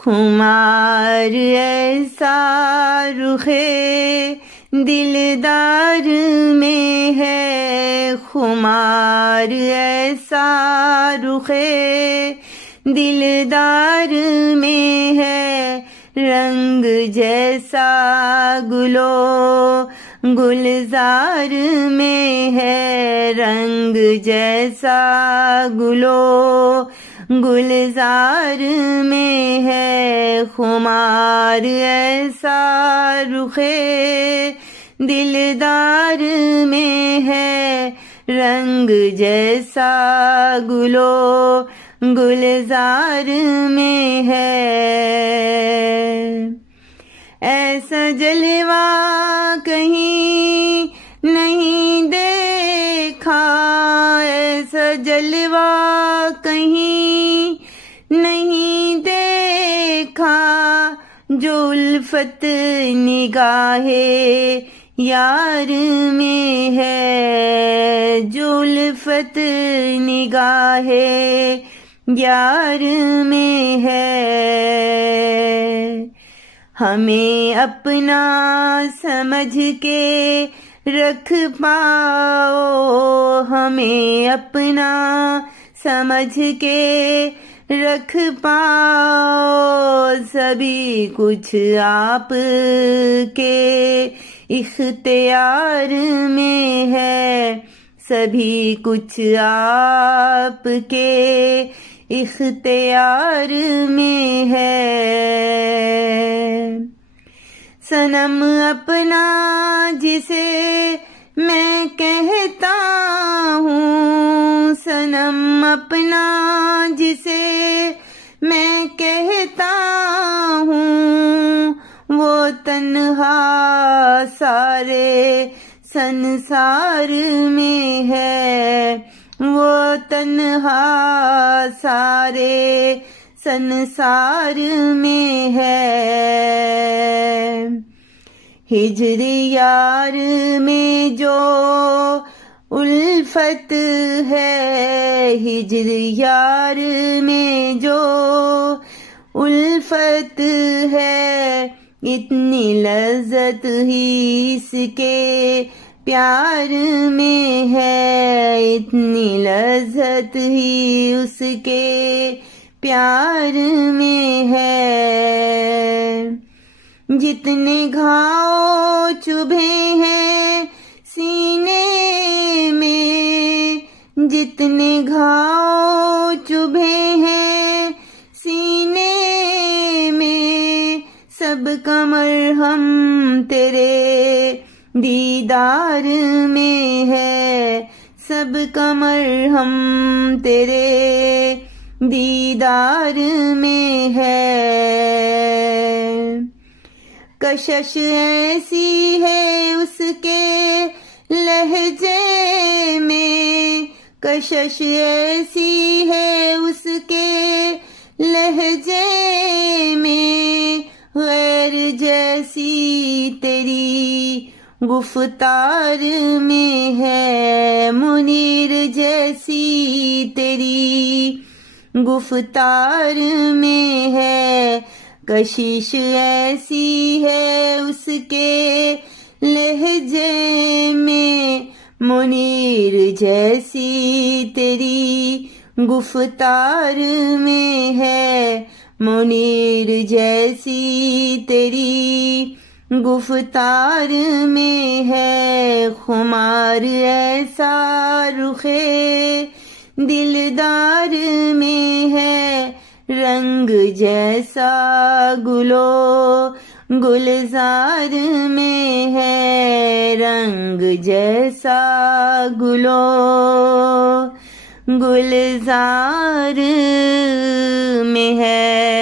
खुमार ऐसा रुखे दिलदार में है, खुमार ऐसा रुखे दिलदार में है, रंग जैसा गुलो गुलजार में है, रंग जैसा गुलो गुलजार में है, खुमार ऐसा रुखे दिलदार में है, रंग जैसा गुलो गुलजार में है। ऐसा जलवा कहीं नहीं देखा, ऐसा जलवा कहीं नहीं देखा, जो उल्फत निगाहे यार में है, जो उल्फत निगाहे यार में है। हमें अपना समझ के रख पाओ, हमें अपना समझ के रख पाओ, सभी कुछ आप के इख्तियार में है, सभी कुछ आप के इख्तियार में है। सनम अपना जिसे मैं कहता हूँ, सनम अपना जिसे मैं कहता हूँ, वो तन्हा सारे संसार में है, वो तन्हा सारे संसार में है। हिज्र यार में जो उल्फत है, हिज्र यार में जो उल्फत है, इतनी लज्जत ही इसके प्यार में है, इतनी लज्जत ही उसके प्यार में है। जितने घाव चुभे हैं सीने में, जितने घाव चुभे हैं सीने में, सब का मरहम तेरे दीदार में है, सब का मरहम तेरे दीदार में है। कशिश ऐसी है उसके लहजे में, कशिश ऐसी है उसके लहजे में, गैर जैसी तेरी गुफ्तार में है, मुनीर जैसी तेरी गुफ्तार में है। कशिश ऐसी है उसके लहजे में, मुनीर जैसी तेरी गुफ्तार में है, मुनीर जैसी तेरी गुफ्तार में है। खुमार ऐसा रुखे दिलदार में है, रंग जैसा गुलो गुलजार में है, रंग जैसा गुलो गुलजार में है।